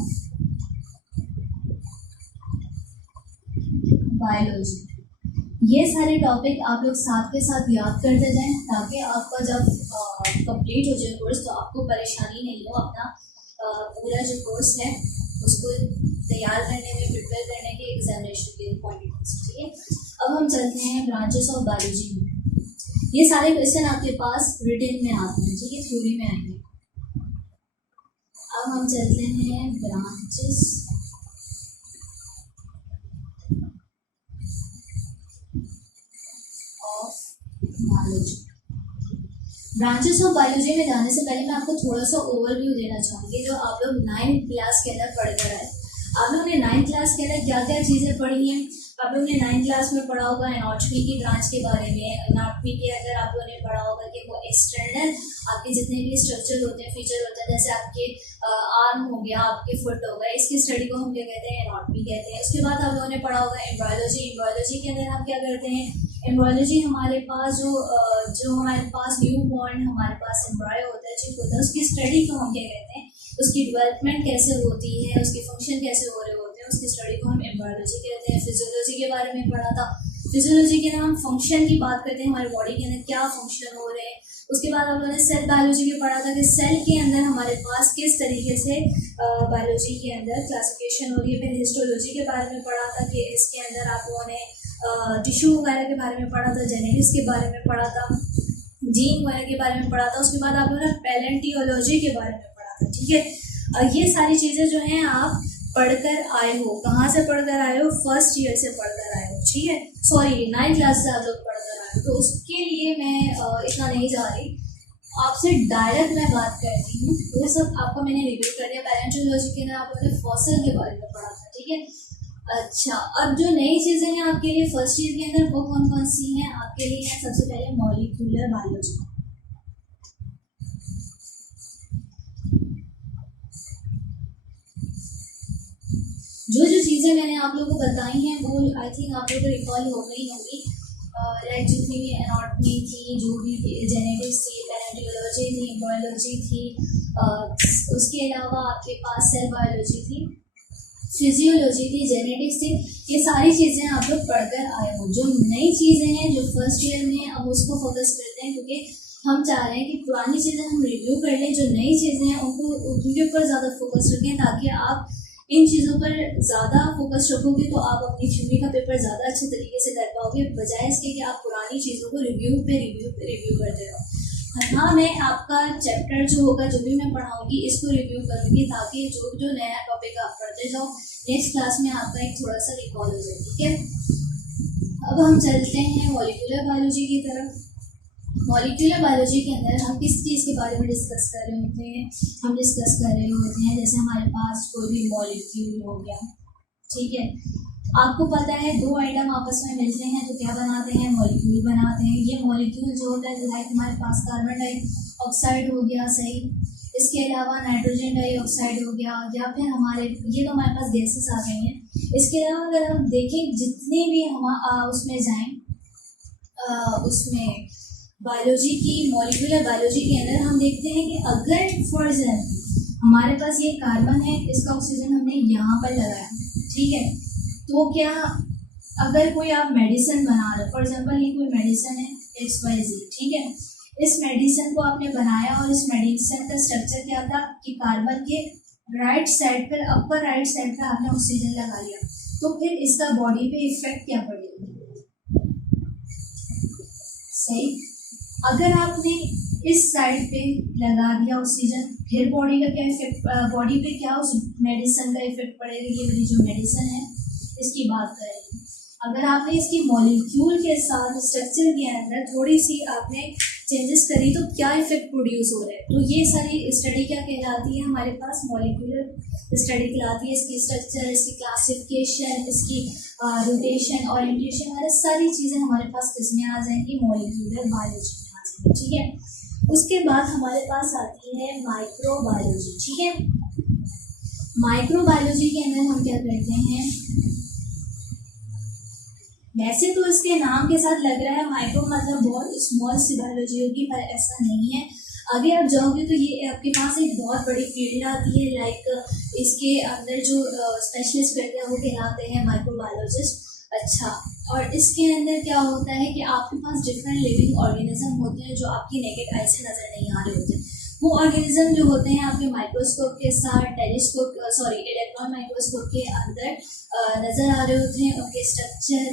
बायोलॉजी। ये सारे टॉपिक आप लोग साथ के साथ याद करते जाएं ताकि आपका जब कंप्लीट हो जाए कोर्स तो आपको परेशानी नहीं हो, अपना पूरा जो कोर्स है उसको तैयार करने में, प्रिपेयर करने के एग्जामिनेशन के पॉइंट से, ठीक है। अब हम चलते हैं ब्रांचेस ऑफ बायोलॉजी में। ये सारे क्वेश्चन आपके पास रिटन में आते हैं, ठीक है, थ्योरी में आएंगे। अब हम चलते हैं branches of biology. Branches of biology में जाने से पहले मैं आपको थोड़ा सा ओवरव्यू देना चाहूँगी जो आप लोग 9th क्लास के अंदर पढ़ कर आए। आप लोगों ने 9th क्लास के अंदर क्या क्या चीज़ें पढ़ी हैं? आप लोगों ने 9th क्लास में पढ़ा होगा एनाटॉमी की ब्रांच के बारे में। एनाटॉमी के अंदर आप लोगों ने पढ़ा होगा कि वो एक्सटर्नल आपके जितने भी स्ट्रक्चर होते हैं, फीचर होते हैं, जैसे आपके आर्म हो गया, आपके फुट हो गया, इसकी स्टडी को हम क्या कहते हैं? एनाटॉमी कहते हैं। उसके बाद आप लोगों ने पढ़ा होगा एम्ब्रायोलॉजी। एम्ब्रायोलॉजी के अंदर हम क्या करते हैं? एम्ब्रायोलॉजी हमारे पास जो हमारे पास न्यू बॉर्न हमारे पास एम्ब्रायो होता है, चिप होता है, उसकी स्टडी को हम क्या कहते हैं? उसकी डेवलपमेंट कैसे होती है, उसके फंक्शन कैसे हो रहे होते हैं, उसकी स्टडी को हम एम्ब्रायोलॉजी कहते हैं। फिजियोलॉजी के बारे में पढ़ा था। फिजियोलॉजी के अंदर हम फंक्शन की बात करते हैं, हमारे बॉडी के अंदर क्या फंक्शन हो रहे हैं। उसके बाद हम लोगों ने सेल बायोलॉजी के पढ़ा था कि सेल के अंदर हमारे पास किस तरीके से बायोलॉजी के अंदर क्लासिफिकेशन हो रही है। फिर हिस्टोलॉजी के बारे में पढ़ा था कि इसके अंदर आप लोगों ने टिश्यू वगैरह के बारे में पढ़ा था, जेनेटिक्स के बारे में पढ़ा था, जीन वगैरह के बारे में पढ़ा था। उसके बाद आप लोगों ने पैलेंटियोलॉजी के बारे में पढ़ा था। ठीक है, ये सारी चीज़ें जो हैं आप पढ़कर आए हो। कहाँ से पढ़कर आए हो? फर्स्ट ईयर से पढ़कर आए हो। ठीक है, सॉरी 9th क्लास से आप लोग पढ़कर आए हो। तो उसके लिए मैं इतना नहीं जा रही, आपसे डायरेक्ट मैं बात करती हूँ। वो सब आपको मैंने रिव्यू कर दिया। पैलेंटियोलॉजी के अंदर आप लोगों ने फॉसिल के बारे में पढ़ा था। ठीक है, अच्छा, अब जो नई चीज़ें हैं आपके लिए फर्स्ट ईयर के अंदर वो कौन कौन सी हैं? आपके लिए है सबसे पहले मॉलिक्यूलर बायोलॉजी। जो जो चीज़ें मैंने आप लोगों को बताई हैं वो आई थिंक आप लोगों को रिकॉल हो गई होंगी। लाइक जितनी भी एनाटॉमी थी, जो भी जेनेटिक्स थी, पैलेंटियोलॉजी थी, बायोलॉजी थी, उसके अलावा आपके पास सेल बायोलॉजी थी, फिजियोलॉजी थी, जेनेटिक्स थी। ये सारी चीज़ें आप लोग पढ़कर आए हो। जो नई चीज़ें हैं जो फर्स्ट ईयर में हम उसको फोकस करते हैं, क्योंकि हम चाह रहे हैं कि पुरानी चीज़ें हम रिव्यू कर लें, जो नई चीज़ें हैं उनके ऊपर ज़्यादा फोकस रखें, ताकि आप इन चीज़ों पर ज़्यादा फोकस रखोगे तो आप अपनी थ्योरी का पेपर ज़्यादा अच्छे तरीके से कर पाओगे, बजाय इसके कि आप पुरानी चीज़ों को रिव्यू करते रहो। हाँ, मैं आपका चैप्टर जो होगा, जो भी मैं पढ़ाऊंगी, इसको रिव्यू करूँगी, ताकि जो नया टॉपिक आप पढ़ते जाओ, नेक्स्ट क्लास में आपका एक थोड़ा सा रिकॉल हो जाए। ठीक है, अब हम चलते हैं मॉलिक्यूलर बायोलॉजी की तरफ। मॉलिक्यूलर बायोलॉजी के अंदर हम किस चीज़ के बारे में डिस्कस कर रहे होते हैं? हम डिस्कस कर रहे होते हैं जैसे हमारे पास कोई भी मॉलिक्यूल हो गया। ठीक है, आपको पता है दो आइटम आपस में मिलते हैं तो क्या बनाते हैं? मॉलिक्यूल बनाते हैं। ये मॉलिक्यूल जो होता है, लाइक हमारे पास कार्बन डाइऑक्साइड हो गया, सही, इसके अलावा नाइट्रोजन डाइऑक्साइड हो गया, या फिर ये तो हमारे पास गैसेस आ गई हैं। इसके अलावा अगर हम देखें जितने भी हम उसमें जाएं, उसमें बायोलॉजी की, मॉलिक्यूलर बायोलॉजी के अंदर हम देखते हैं कि अगर फॉर एग्जाम्पल हमारे पास ये कार्बन है, इसका ऑक्सीजन हमने यहाँ पर लगाया, ठीक है, तो क्या अगर कोई आप मेडिसिन बना रहे हो, फॉर एग्जाम्पल ये कोई मेडिसिन है XYZ, ठीक है, इस मेडिसिन को आपने बनाया और इस मेडिसिन का स्ट्रक्चर क्या था कि कार्बन के राइट साइड पर, अपर राइट साइड पर आपने ऑक्सीजन लगा लिया, तो फिर इसका बॉडी पे इफेक्ट क्या पड़ेगा? सही, अगर आपने इस साइड पे लगा दिया ऑक्सीजन, फिर बॉडी का क्या इफेक्ट, बॉडी पे क्या उस मेडिसिन का इफेक्ट पड़ेगा? ये वाली जो मेडिसिन है इसकी बात करें, अगर आपने इसकी मॉलिक्यूल के साथ स्ट्रक्चर के अंदर थोड़ी सी आपने चेंजेस करी तो क्या इफेक्ट प्रोड्यूस हो रहा है? तो ये सारी स्टडी क्या कहलाती है? हमारे पास मॉलिक्यूलर स्टडी कहलाती है। इसकी स्ट्रक्चर, इसकी क्लासिफिकेशन, इसकी रोटेशन, ओरिएंटेशन, वगैरह सारी चीज़ें हमारे पास किसमें आ जाएंगी? मॉलिक्यूलर बायोलॉजी में आ जाएंगी। ठीक है, उसके बाद हमारे पास आती है माइक्रोबायोलॉजी। ठीक है, माइक्रोबायोलॉजी के अंदर हम क्या करते हैं, वैसे तो इसके नाम के साथ लग रहा है माइक्रो मतलब बहुत स्मॉल सी बायोलॉजी होगी, पर ऐसा नहीं है। आगे आप जाओगे तो ये आपके पास एक बहुत बड़ी फील्ड आती है, लाइक इसके अंदर जो स्पेशलिस्ट करते हैं वो कहलाते हैं माइक्रोबायोलॉजिस्ट। अच्छा, और इसके अंदर क्या होता है कि आपके पास डिफरेंट लिविंग ऑर्गेनिज्म होते हैं जो आपकी नेकेड आई से नज़र नहीं आ रहे होते। वो ऑर्गेनिज्म जो होते हैं आपके माइक्रोस्कोप के साथ, इलेक्ट्रॉन माइक्रोस्कोप के अंदर नज़र आ रहे होते हैं। उनके स्ट्रक्चर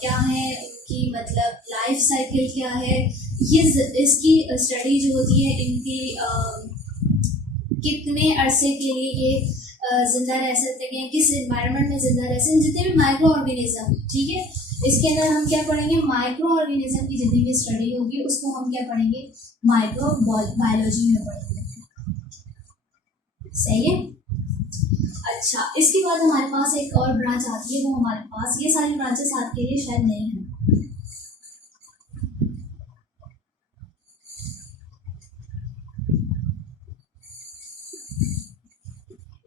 क्या है, उनकी मतलब लाइफ साइकिल क्या है, ये इसकी स्टडी जो होती है, इनकी कितने अरसे के लिए ये जिंदा रह सकते हैं, किस इन्वायरमेंट में जिंदा रह सकते हैं, जितने भी माइक्रो ऑर्गेनिज्म, ठीक है, इसके अंदर हम क्या पढ़ेंगे, माइक्रो ऑर्गेनिज्म की जितनी भी स्टडी होगी उसको हम क्या पढ़ेंगे, माइक्रो बायोलॉजी में पढ़ेंगे। सही है। अच्छा, इसके बाद हमारे पास एक और ब्रांच आती है, वो हमारे पास, ये सारी ब्रांचेस आपके लिए शायद नहीं है।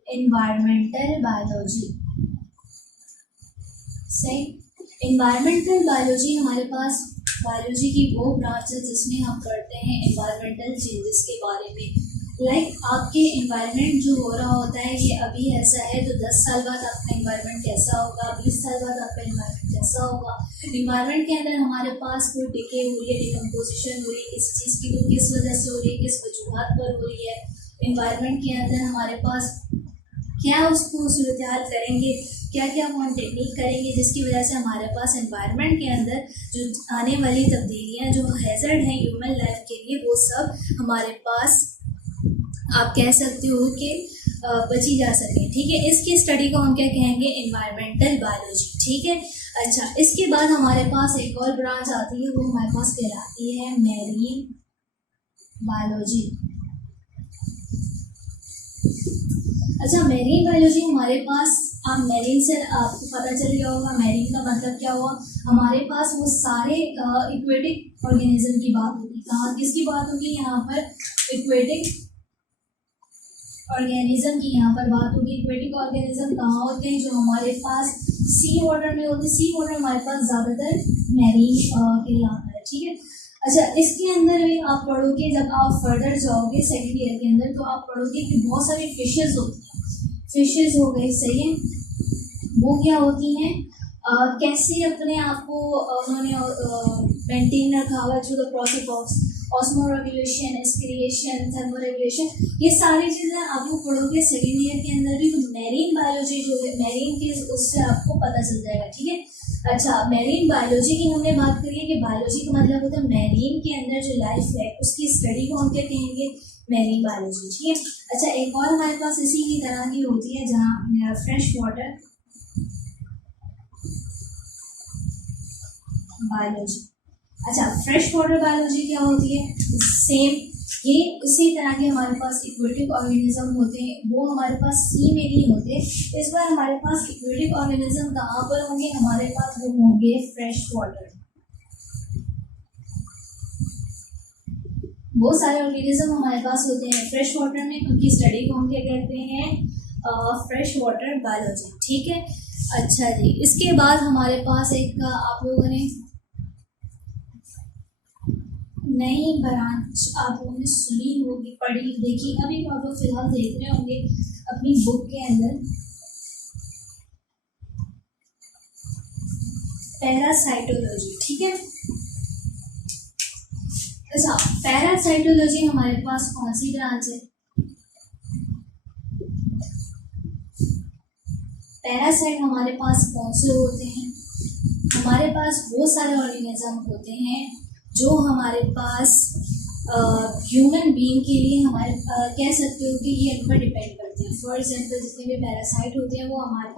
Environmental biology. सही। एनवायरमेंटल बायोलॉजी हमारे पास बायोलॉजी की वो ब्रांच है जिसमें हम पढ़ते हैं एनवायरमेंटल चेंजेस के बारे में। आपके एनवायरनमेंट जो हो रहा होता है ये अभी ऐसा है, तो 10 साल बाद आपका एनवायरनमेंट कैसा होगा, 20 साल बाद आपका एनवायरनमेंट कैसा होगा। एनवायरनमेंट के अंदर हमारे पास कोई डिके हो रही है, डिकम्पोजिशन हो रही है, किस चीज़ की, तो किस वजह से हो रही है, किस वजूहत पर हो रही है। एनवायरनमेंट के अंदर हमारे पास क्या उसको सूरत करेंगे, क्या क्या हम टेक्निक करेंगे जिसकी वजह से हमारे पास एनवायरनमेंट के अंदर जो आने वाली तब्दीलियाँ जो हैज़र्ड हैं ह्यूमन लाइफ के लिए, वो सब हमारे पास आप कह सकते हो कि बची जा सके। ठीक है, इसकी स्टडी को हम क्या कहेंगे, एनवायरमेंटल बायोलॉजी। ठीक है। अच्छा, इसके बाद हमारे पास एक और ब्रांच आती है, वो हमारे पास कहलाती है मैरीन बायोलॉजी। अच्छा, मैरीन बायोलॉजी हमारे पास, आप मैरीन से आपको पता चल गया होगा मैरीन का मतलब क्या हुआ। हमारे पास वो सारे इक्वेटिक ऑर्गेनिज्म की बात होगी। कहाँ किसकी बात होगी, यहाँ पर इक्वेटिक ऑर्गेनिज्म की यहाँ पर बात होगी। इक्वेटिक ऑर्गेनिज्म कहाँ होते हैं, जो हमारे पास सी वाटर में होते हैं। सी वाटर हमारे पास ज़्यादातर मैरीन कहलाता है। ठीक है। अच्छा, इसके अंदर भी आप पढ़ोगे, जब आप फर्दर जाओगे सेकेंड ईयर के अंदर, तो आप पढ़ोगे कि बहुत सारी फिशेज होती हैं। फिशेज हो गई, सही है, वो क्या होती हैं, कैसे अपने आप को उन्होंने मेंटेन रखा हुआ through the process of osmo regulation, excretion, thermo regulation, ये सारी चीज़ें आप लोग पढ़ोगे सेकेंड ईयर के अंदर भी। तो मैरीन बायोलॉजी जो है, मैरीन के उससे आपको पता चल जाएगा। ठीक है। अच्छा, मैरीन बायोलॉजी की हमने बात करी है कि बायोलॉजी का मतलब होता है मैरीन के अंदर जो लाइफ है उसकी स्टडी को हम क्या कहेंगे, मैरीन बायोलॉजी। ठीक है। अच्छा, एक और हमारे पास इसी की तरह की होती है जहाँ फ्रेश वाटर बायोलॉजी। अच्छा, फ्रेश वाटर बायोलॉजी क्या होती है, सेम ये उसी तरह के हमारे पास इक्वेटिक ऑर्गेनिज्म होते हैं, वो हमारे पास सी में नहीं होते। इस बार हमारे पास इक्वेटिक ऑर्गेनिज्म कहाँ पर होंगे, हमारे पास वो होंगे फ्रेश वाटर। बहुत सारे ऑर्गेनिज्म हमारे पास होते हैं फ्रेश वाटर में, उनकी स्टडी को हम क्या कहते हैं, फ्रेश वाटर बायोलॉजी। ठीक है। अच्छा जी, इसके बाद हमारे पास एक आप लोगों ने नई ब्रांच आप लोगों ने सुनी होगी, पढ़ी, देखी, अभी आप लोग फिलहाल देख रहे होंगे अपनी बुक के अंदर, पैरासाइटोलॉजी। ठीक है। अच्छा, पैरासाइटोलॉजी हमारे पास कौन सी ब्रांच है, पैरासाइट हमारे पास कौन से होते हैं, हमारे पास वो सारे ऑर्गेनिज्म होते हैं जो हमारे पास ह्यूमन बीइंग के लिए हमारे कह सकते हो कि ये उन पर डिपेंड करते हैं। फॉर एग्जांपल, जितने भी पैरासाइट होते हैं वो हमारे,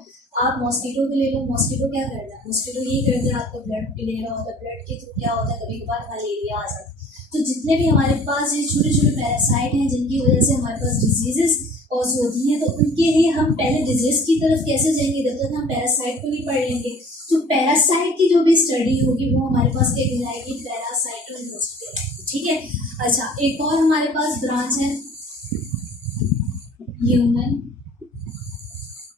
आप मॉस्किटो को ले लो, मॉस्किटो क्या करता है, मॉस्किटो यही करता है, आपका ब्लड ले रहा होता है, ब्लड के थ्रू क्या होता है, कभी कभार मलेरिया आ जाता है। तो जितने भी हमारे पास ये छोटे छोटे पैरासाइट हैं जिनकी वजह से हमारे पास डिजीजेस कॉज होती हैं, तो उनके लिए हम पहले डिजीज की तरफ कैसे जाएंगे, जब तक हम पैरासाइट को नहीं पढ़ लेंगे। तो पैरासाइट की जो भी स्टडी होगी वो हमारे पास क्या कहलाएगी, पैरासाइटोलॉजी कहलाएगी। ठीक है। अच्छा, एक और हमारे पास ब्रांच है ह्यूमन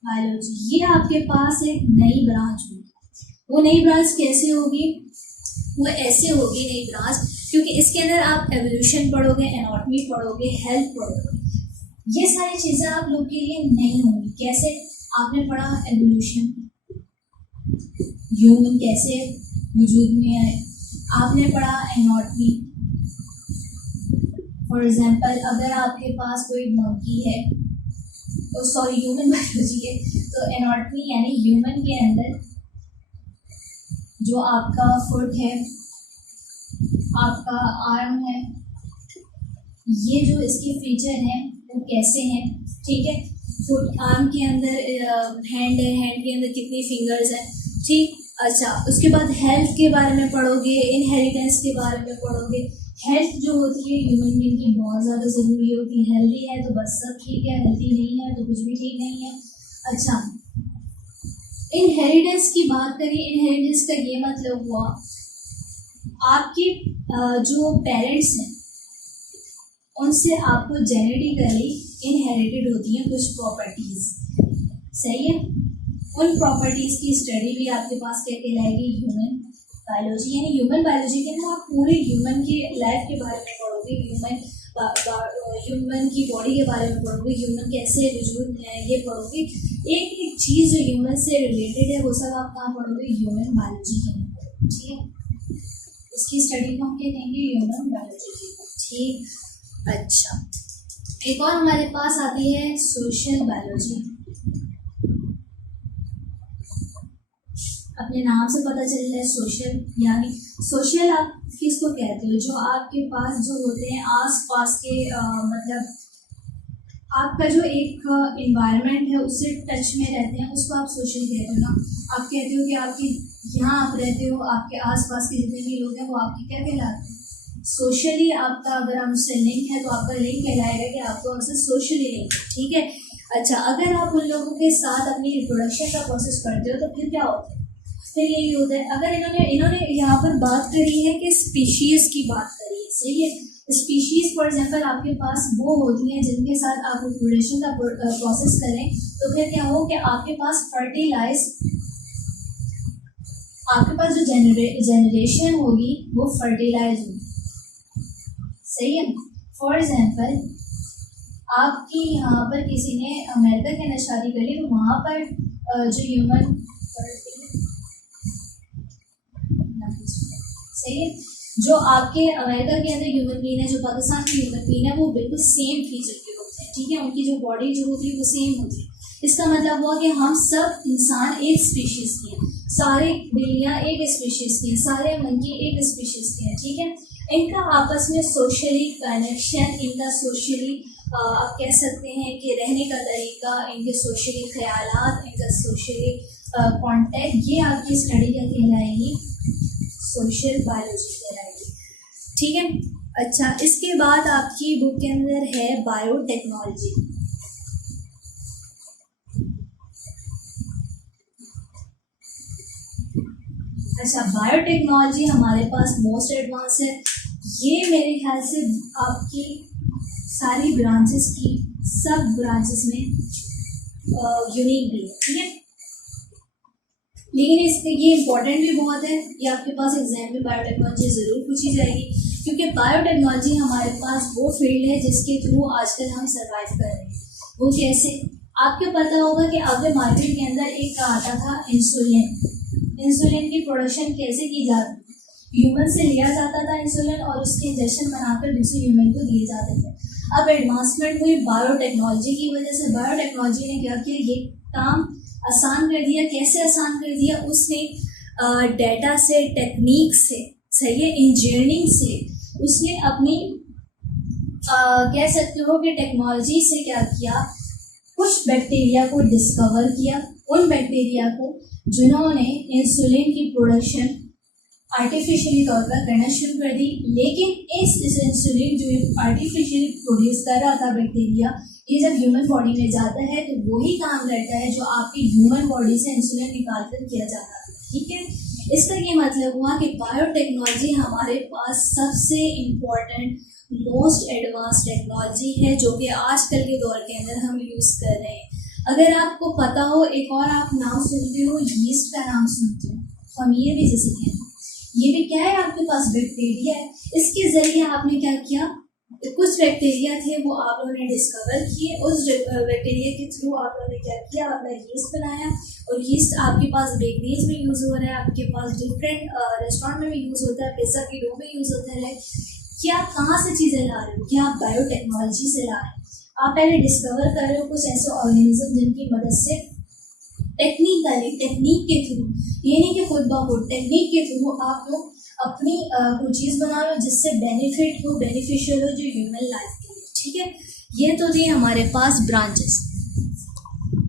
बायोलॉजी। ये आपके पास एक नई ब्रांच होगी। वो नई ब्रांच कैसे होगी, वो ऐसे होगी नई ब्रांच, क्योंकि इसके अंदर आप एवोल्यूशन पढ़ोगे, एनाटॉमी पढ़ोगे, हेल्थ पढ़ोगे। ये सारी चीज़ें आप लोग के लिए नहीं होंगी। कैसे, आपने पढ़ा एवोल्यूशन, ह्यूमन कैसे वजूद में आए, आपने पढ़ा एनाटॉमी। फॉर एग्जांपल, अगर आपके पास कोई मंकी है, तो सॉरी ह्यूमन बायोलॉजी है, तो एनाटॉमी यानी ह्यूमन के अंदर जो आपका फुट है, आपका आर्म है, ये जो इसके फीचर हैं वो कैसे हैं। ठीक है। फुट, आर्म के अंदर हैंड है, हैंड के अंदर कितनी फिंगर्स हैं। ठीक, अच्छा, उसके बाद हेल्थ के बारे में पढ़ोगे, इनहेरिटेंस के बारे में पढ़ोगे। हेल्थ जो होती है ह्यूमन बीइंग की बहुत ज़्यादा ज़रूरी होती है। हेल्दी है तो बस सब ठीक है, हेल्दी नहीं है तो कुछ भी ठीक नहीं है। अच्छा, इनहेरिटेंस की बात करिए। इनहेरिटेंस का ये मतलब हुआ आपके जो पेरेंट्स हैं उनसे आपको जेनेटिकली इनहेरिटेड होती हैं कुछ प्रॉपर्टीज। सही है। उन प्रॉपर्टीज की स्टडी भी आपके पास क्या कहलाएगी, ह्यूमन बायोलॉजी। यानी ह्यूमन बायोलॉजी के अंदर आप पूरे ह्यूमन की लाइफ के बारे में पढ़ोगे, ह्यूमन की बॉडी के बारे में पढ़ोगे, ह्यूमन कैसे वजूद है ये पढ़ोगे। एक एक चीज़ जो ह्यूमन से रिलेटेड है वो सब आप कहाँ पढ़ोगे, ह्यूमन बायोलॉजी के अंदर। ठीक है, इसकी स्टडी को हम क्या कहेंगे, ह्यूमन बायोलॉजी। ठीक। अच्छा, एक और हमारे पास आती है सोशल बायोलॉजी। अपने नाम से पता चल रहा है सोशल, यानी सोशल आप किसको कहते हो, जो आपके पास जो होते हैं आस पास के मतलब आपका जो एक इन्वायरमेंट है उससे टच में रहते हैं, उसको आप सोशल कहते हो ना। आप कहते हो कि आपके यहाँ आप रहते हो, आपके आसपास के जितने भी लोग हैं वो आपके क्या कहलाते हैं, सोशली। आपका अगर हम उससे लिंक है तो आपका लिंक कहलाएगा कि आपको उनसे सोशली लिंक है। ठीक है। अच्छा, अगर आप उन लोगों के साथ अपनी रिप्रोडक्शन का प्रोसेस करते हो तो फिर क्या होता है, फिर यही होता है। अगर इन्होंने यहाँ पर बात करी है कि स्पीशीज की बात करी है। सही है। स्पीशीज फॉर एग्जांपल आपके पास वो होती हैं जिनके साथ आप रिप्रोडक्शन का प्रोसेस करें तो फिर क्या हो कि आपके पास आपके पास जो जनरेशन होगी वो फर्टिलाइज होगी। सही है। फॉर एग्जांपल आपकी यहाँ पर किसी ने अमेरिका के अंदर शादी कर ली तो वहाँ पर जो ह्यूमन, सही है, जो आपके अमेरिका के अंदर ह्यूमन बीइंग है, जो पाकिस्तान की ह्यूमन बीइंग है, वो बिल्कुल सेम फीचर के होते हैं। ठीक है, उनकी जो बॉडी जो होती है वो सेम होती है। इसका मतलब हुआ कि हम सब इंसान एक स्पीशीज के हैं, सारे बिल्लियाँ एक स्पीशीज की हैं, सारे मंकी एक स्पीशीज के हैं। ठीक है। इनका आपस में सोशली कनेक्शन, इनका सोशली आप कह सकते हैं कि रहने का तरीका, इनके सोशली ख्यालात, इनका सोशली कॉन्टेक्ट, ये आपकी स्टडी क्या कहलाएगी, सोशल बायोलॉजी कहलाएगी। ठीक है। अच्छा, इसके बाद आपकी बुक के अंदर है बायोटेक्नोलॉजी। अच्छा, बायोटेक्नोलॉजी हमारे पास मोस्ट एडवांस है। ये मेरे ख्याल से आपकी सारी ब्रांचेस की सब ब्रांचेस में यूनिक भी है। ठीक है, लेकिन इसमें ये इंपॉर्टेंट भी बहुत है। ये आपके पास एग्जाम में बायोटेक्नोलॉजी ज़रूर पूछी जाएगी, क्योंकि बायोटेक्नोलॉजी हमारे पास वो फील्ड है जिसके थ्रू आजकल हम सर्वाइव कर रहे हैं। वो कैसे, आपको पता होगा कि आपके मार्केट के अंदर एक आता था इंसुलिन। इंसुलिन की प्रोडक्शन कैसे की जाती, ह्यूमन से लिया जाता था इंसुलिन और उसके इंजेक्शन बनाकर दूसरे ह्यूमन को दिए जाते थे। अब एडवांसमेंट हुई बायोटेक्नोलॉजी की वजह से। बायोटेक्नोलॉजी ने क्या किया, ये काम आसान कर दिया। कैसे आसान कर दिया, उसने डेटा से, टेक्निक से, सही है, इंजीनियरिंग से उसने अपनी कह सकते हो कि टेक्नोलॉजी से क्या किया, कुछ बैक्टीरिया को डिस्कवर किया। उन बैक्टीरिया को जिन्होंने इंसुलिन की प्रोडक्शन आर्टिफिशियली तौर पर करना शुरू कर दी। लेकिन इस इंसुलिन जो आर्टिफिशियली प्रोड्यूस कर रहा था बैक्टीरिया, ये जब ह्यूमन बॉडी में जाता है तो वही काम करता है जो आपकी ह्यूमन बॉडी से इंसुलिन निकाल कर किया जाता है। ठीक है, इसका ये मतलब हुआ कि बायोटेक्नोलॉजी हमारे पास सबसे इम्पोर्टेंट, मोस्ट एडवांस टेक्नोलॉजी है जो कि आजकल के दौर के अंदर हम यूज़ कर रहे हैं। अगर आपको पता हो, एक और आप नाम सुनते हो, यीस्ट का नाम सुनते हो, खमीर भी जिसे कहते हैं, ये भी क्या है, आपके पास बैक्टीरिया है। इसके जरिए आपने क्या किया, कुछ बैक्टीरिया थे वो आप लोगों ने डिस्कवर किए। उस बैक्टीरिया के थ्रू आप लोगों ने क्या किया, अपना यीस्ट बनाया। और यीस्ट आपके पास बेकरीज में यूज़ हो रहा है, आपके पास डिफरेंट रेस्टोरेंट में भी यूज़ होता है, पिज्ज़ा की डो में यूज़ होता है। क्या कहाँ से चीज़ें ला रहे हो, क्या आप बायोटेक्नोलॉजी से ला रहे हो। आप पहले डिस्कवर कर रहे हो कुछ ऐसे ऑर्गेनिज्म जिनकी मदद से टेक्निक के थ्रू, ये नहीं कि खुद ब खुद, टेक्निक के थ्रू आप लोग अपनी कोई चीज़ बना लो जिससे बेनिफिट हो, बेनिफिशियल हो जो ह्यूमन लाइफ के लिए। ठीक है, ये तो थी हमारे पास ब्रांचेस।